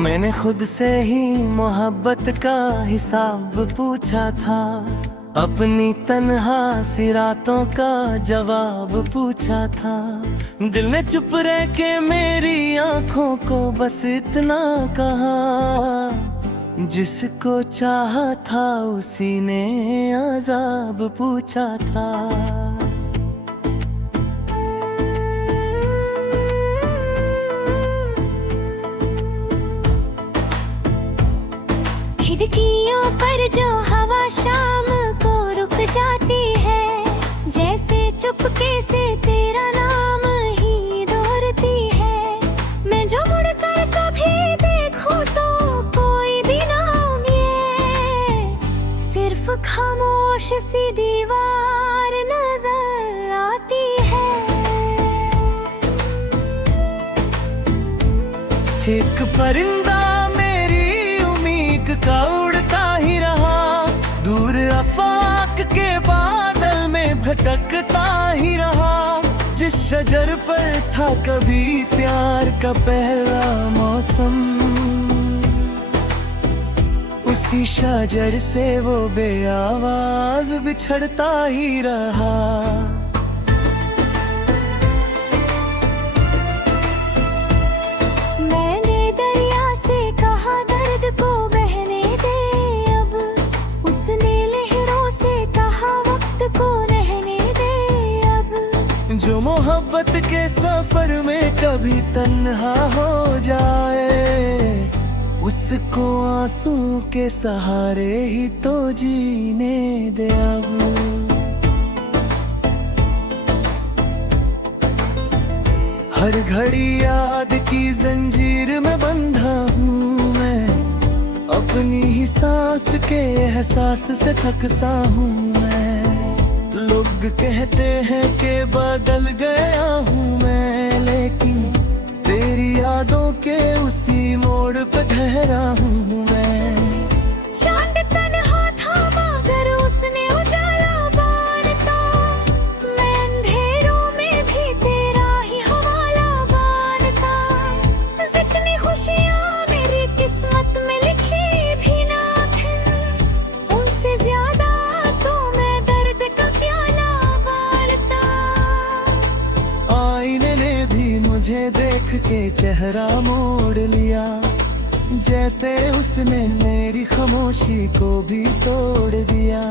मैंने खुद से ही मोहब्बत का हिसाब पूछा था, अपनी तन्हा सी रातों का जवाब पूछा था। दिल ने चुप रह के मेरी आंखों को बस इतना कहा, जिसको चाहा था उसी ने अज़ाब पूछा था। खिड़कियों पर जो हवा शाम को रुक जाती है, जैसे चुपके से तेरा नाम ही दोहराती है। मैं जो मुड़कर कभी देखूं तो कोई भी नाम, ये सिर्फ खामोश सी दीवार नजर आती है। एक परिंदा का उड़ता ही रहा, दूर आफाक के बादल में भटकता ही रहा। जिस शजर पर था कभी प्यार का पहला मौसम, उसी शजर से वो बेआवाज बिछड़ता ही रहा। जो मोहब्बत के सफर में कभी तन्हा हो जाए, उसको आंसू के सहारे ही तो जीने दे अब। हर घड़ी याद की जंजीर में बंधा हूँ मैं, अपनी ही सांस के एहसास से थक सा हूँ मैं। लोग कहते हैं कि बदल गया हूँ मैं, लेकिन तेरी यादों के उसी मोड़ पे ठहरा हूँ मैं। चांद तन्हा था मगर उसने उजाला बांटा, मैं अंधेरों में भी तेरा ही हवाला बांटता। जितनी खुशियाँ मेरी किस्मत में लिखी भी ना थी, उनसे ज्यादा तो मैं दर्द का मुझे देख के चेहरा मोड़ लिया, जैसे उसने मेरी खामोशी को भी तोड़ दिया।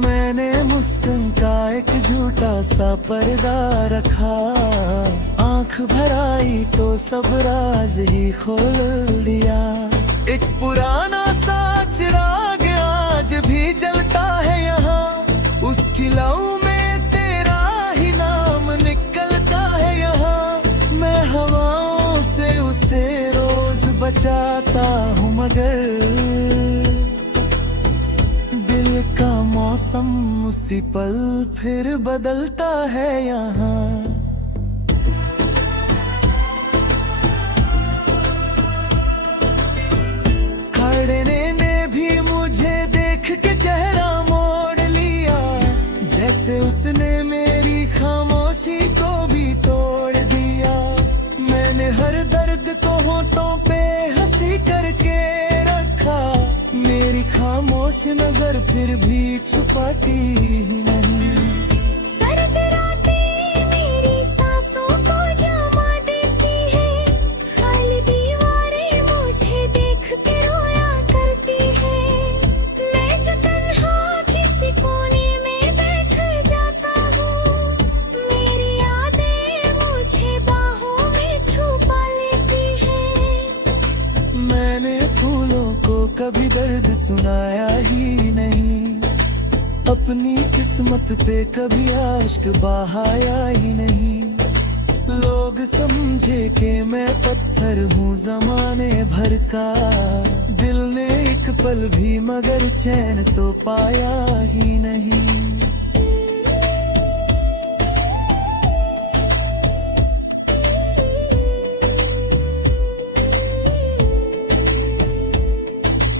मैंने मुस्कान का एक झूठा सा पर्दा रखा, आंख भराई तो सब राज ही खोल दिया। एक पुराना सा चिराग आज भी जलता है यहाँ, उसकी लौ में तेरा ही नाम निकलता है यहाँ। मैं हवाओं से उसे रोज बचाता हूँ, मगर दिल का मौसम उसी पल फिर बदलता है यहाँ। खड़े ने भी मुझे देख के चेहरा मोड़ लिया, जैसे उसने मेरी खामोशी को भी तोड़ दिया। मैंने हर दर्द को होठों पे हंसी करके रखा, मेरी खामोश नजर फिर भी छुपाती ही नहीं। सर्द रातें मेरी सांसों को जमा देती है, खाली दीवारें मुझे देख के रोया करती है। मैं जो तन्हा किसी कोने में बैठ जाता हूँ, मेरी यादें मुझे बाहों में छुपा लेती है। मैंने फूलों को कभी दर्द सुनाया ही नहीं, अपनी किस्मत पे कभी आश्क बहाया ही नहीं। लोग समझे कि मैं पत्थर हूँ जमाने भर का, दिल ने एक पल भी मगर चैन तो पाया ही नहीं।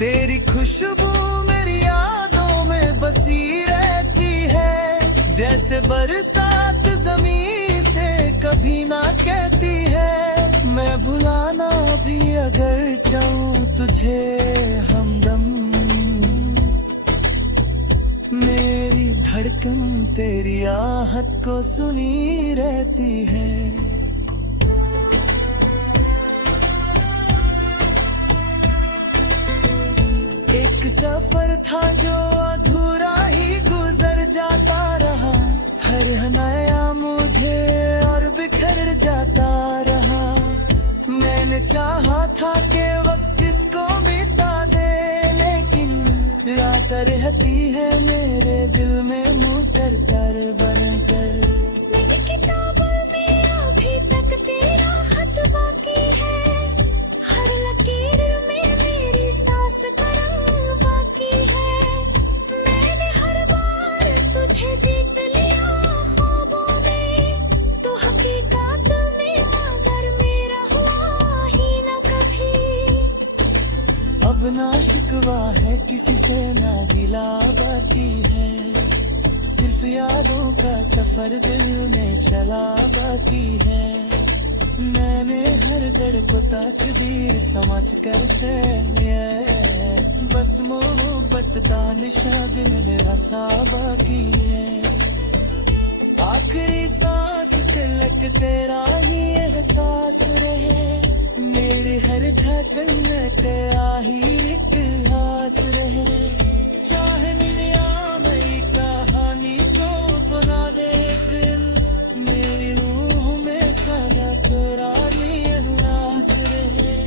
तेरी खुशबू मेरी यादों में बसी रहती है, जैसे बरसात जमीन से कभी ना कहती है। मैं भुलाना भी अगर चाहूँ तुझे हमदम, मेरी धड़कन तेरी आहट को सुनी रहती है। एक सफर था जो अधूरा ही गुजर जाता रहा, हर नया मुझे और बिखर जाता रहा। मैंने चाहा था कि वक्त इसको मिटा दे, लेकिन याद रहती है मेरे दिल में मुकर कर बनकर। मेरी किताबों में अभी तक तेरा खत बाकी है, हर लकीर में मेरी सांस का रंग बाकी है। मैंने हर बार तुझे जीत लिया ख्वाबों में, तो हकीकत में मगर मेरा हुआ ही न कभी। अब ना शिकवा है किसी से ना गिला बाकी है, सिर्फ यादों का सफर दिल में चला बाकी है। मैंने हर दर को तकदीर समझ कर से बस मोहब्बत का निशान में रसा बाकी है। आखिरी सांस तिलक तेरा ही एहसास रहे, मेरे हर धड़कन में तेरा ही इतिहास रहे। चाहे दुनिया में कहानी को बना दे एक दिन, मेरी रूह में सदा तेरा ही एहसास रहे।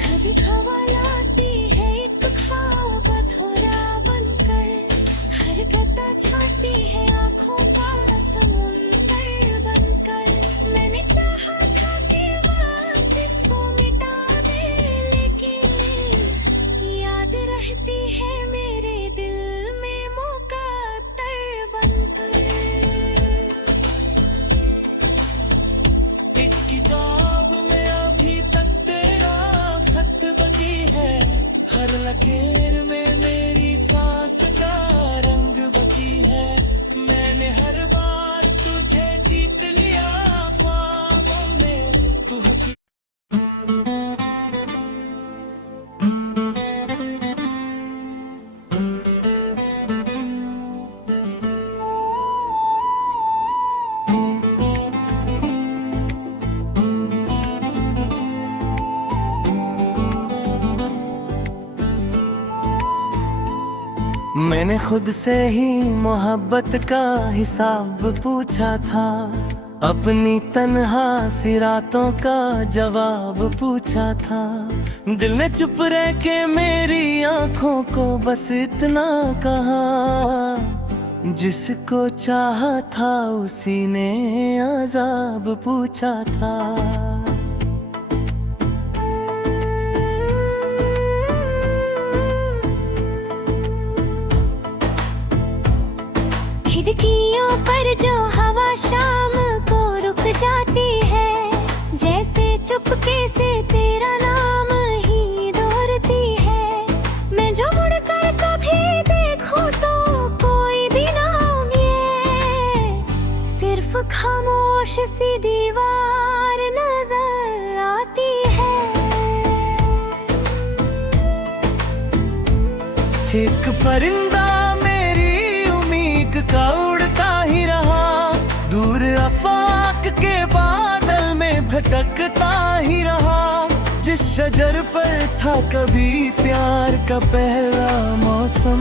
कभी ख्वाल आती है एक ख्वाब अधूरा बनकर, हर गता छाती है आँखों का समुंदर बनकर। मैंने चाहा था कि वक्त इसको मिटा दे, लेकिन याद रहती है मेरे दिल में मुकद्दर बनकर। एक किताब में अभी तक तेरा खत बकी है, हर लकीर में मेरी सांस का रंग बकी है। मैंने हर बार तुझे जीत लिया ख्वाबों में, तू मैंने खुद से ही मोहब्बत का हिसाब पूछा था, अपनी तन्हा सी रातों का जवाब पूछा था। दिल ने चुप रह के मेरी आंखों को बस इतना कहा, जिसको चाहा था उसी ने अज़ाब पूछा था। खिड़कियों पर जो हवा शाम को रुक जाती है, जैसे चुपके से तेरा नाम ही दोहरती है। मैं जो मुड़कर कभी देखूं तो कोई भी नाम ये, सिर्फ खामोश सी दीवार नजर आती है। एक परिंदा का उड़ता ही रहा, दूर आफाक के बादल में भटकता ही रहा। जिस शजर पर था कभी प्यार का पहला मौसम,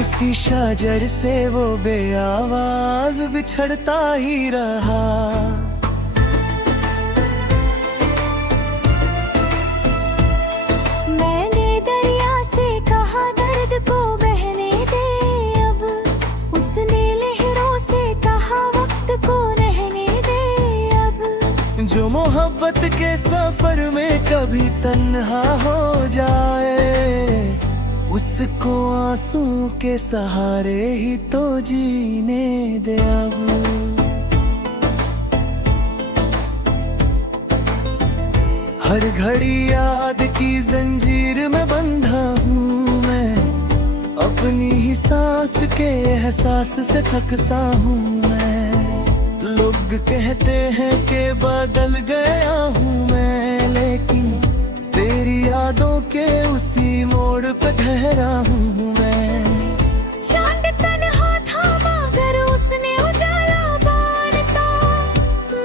उसी शजर से वो बेआवाज बिछड़ता ही रहा। मैंने दरिया से कहा दर्द को बहने दे अब, उसने लहरों से कहा वक्त को रहने दे अब। जो मोहब्बत के सफर में कभी तन्हा हो जाए, उसको आंसू के सहारे ही तो जीने दे अब। हर घड़ी याद की जंजीर में बंधा हूँ मैं, अपनी ही सांस के एहसास से थक सा हूँ मैं। लोग कहते हैं कि बदल गया हूँ मैं, लेकिन तेरी यादों के उसी मोड़ पे ठहरा हूँ मैं। चांद तन्हा था मगर उसने उजाला बांटा,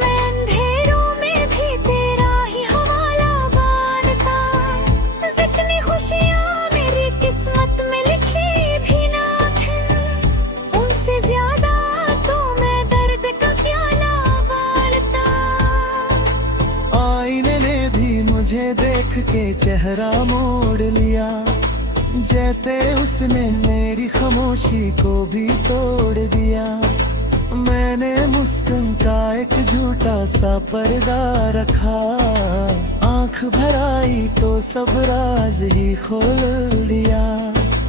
मैं अंधेरों में भी तेरा ही हवाला बांटा। जितनी खुशियाँ मेरी किस्मत में लिखी भी ना थी, उनसे ज्यादा तो मैं दर्द का प्याला बांटता। आईने ने भी मुझे देख के चेहरा मोड़ लिया, जैसे उसने मेरी खामोशी को भी तोड़ दिया। मैंने मुस्कान का एक झूठा सा पर्दा रखा, आंख भराई तो सब राज ही खोल दिया।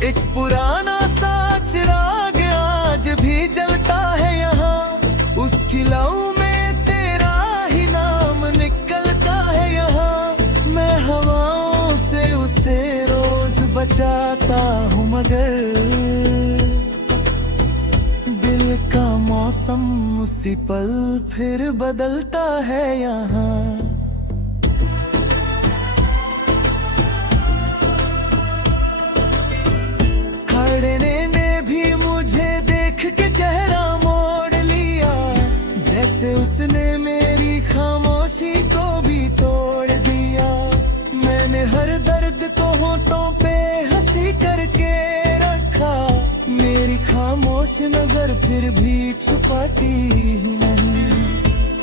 एक पुराना सा चिराग आज भी जलता है यहाँ, उसकी लौ में तेरा ही नाम निकलता है यहाँ। मैं हवाओं से उसे रोज बचाता हूँ, मगर दिल का मौसम उसी पल फिर बदलता है यहाँ। खड़े ने भी मुझे देख के चेहरा मोड़ लिया, जैसे उसने मेरी खामोशी को भी तोड़ दिया। मैंने हर दर्द को होठों पे हंसी करके रखा, मेरी खामोश नजर फिर भी छुपाती ही नहीं।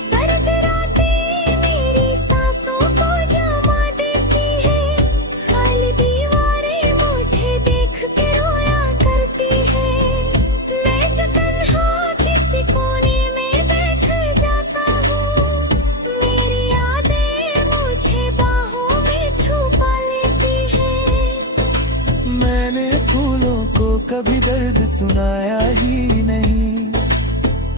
सर्द रातें मेरी सांसों को जमा देती है, खाली दीवारें मुझे देख के रोया करती है। मैं जो तन्हा किसी कोने में बैठ जाता हूँ, मेरी यादें मुझे बाहों में छुपा लेती है। मैंने फूलों को कभी दर्द सुनाया ही नहीं,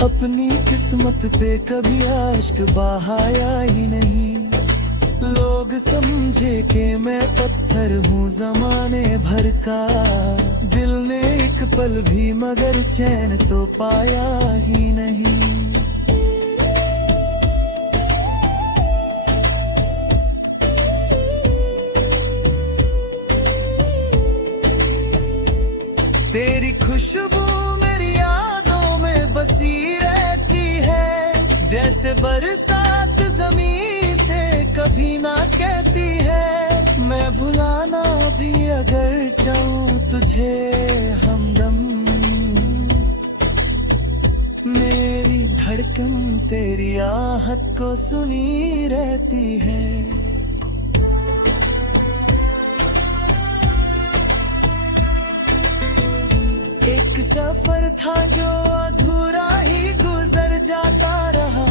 अपनी किस्मत पे कभी आश्क बहाया ही नहीं। लोग समझे कि मैं पत्थर हूँ जमाने भर का, दिल ने एक पल भी मगर चैन तो पाया ही नहीं। तेरी खुशबू मेरी यादों में बसी रहती है, जैसे बरसात जमीन से कभी ना कहती है। मैं भुलाना भी अगर चाहूँ तुझे हमदम, मेरी धड़कन तेरी आहट को सुनी रहती है। एक सफर था जो अधूरा ही गुजर जाता रहा,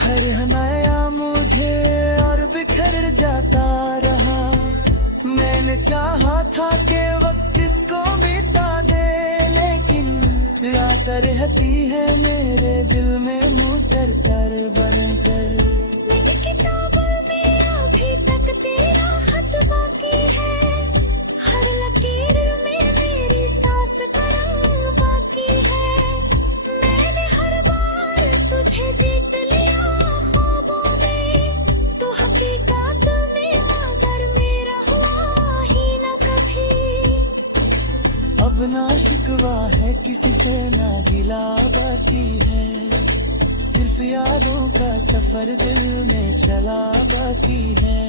हर नया मुझे और बिखर जाता रहा। मैंने चाहा था कि वक्त इसको मिटा दे, लेकिन याद रहती है मेरे दिल में मुकर कर बनकर। मेरी किताबों में अभी तक तेरा खत बाकी है, हर लकीर में मेरी सांस का रंग बाकी है। मैंने हर बार तुझे जीत लिया ख्वाबों में, तो हकीकत में मगर मेरा हुआ ही न कभी। अब ना शिकवा है किसी से ना गिला बाकी है, सिर्फ यादों का सफर दिल में चला बाकी है।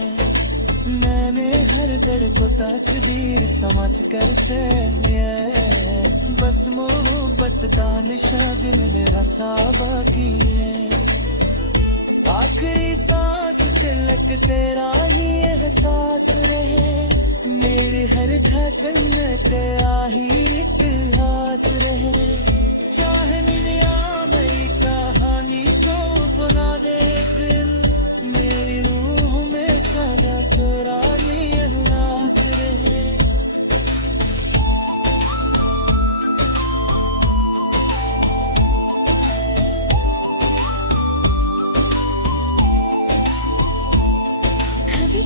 मैंने हर दर को तकदीर समझ कर सहमिया, बस मोहब्बत का निशान में रसा बाकी है। आखिरी सांस तिलक तेरा ही एहसास रहे, मेरे हर धड़कन पे आखिर इतिहास रहे। चाहे निरामयी कहानी को बना दे दिल, मेरी रूह में सदा तेरा ही एहसास रहे। कभी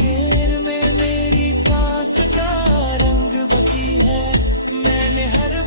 घेर में मेरी सांस का रंग बची है। मैंने हर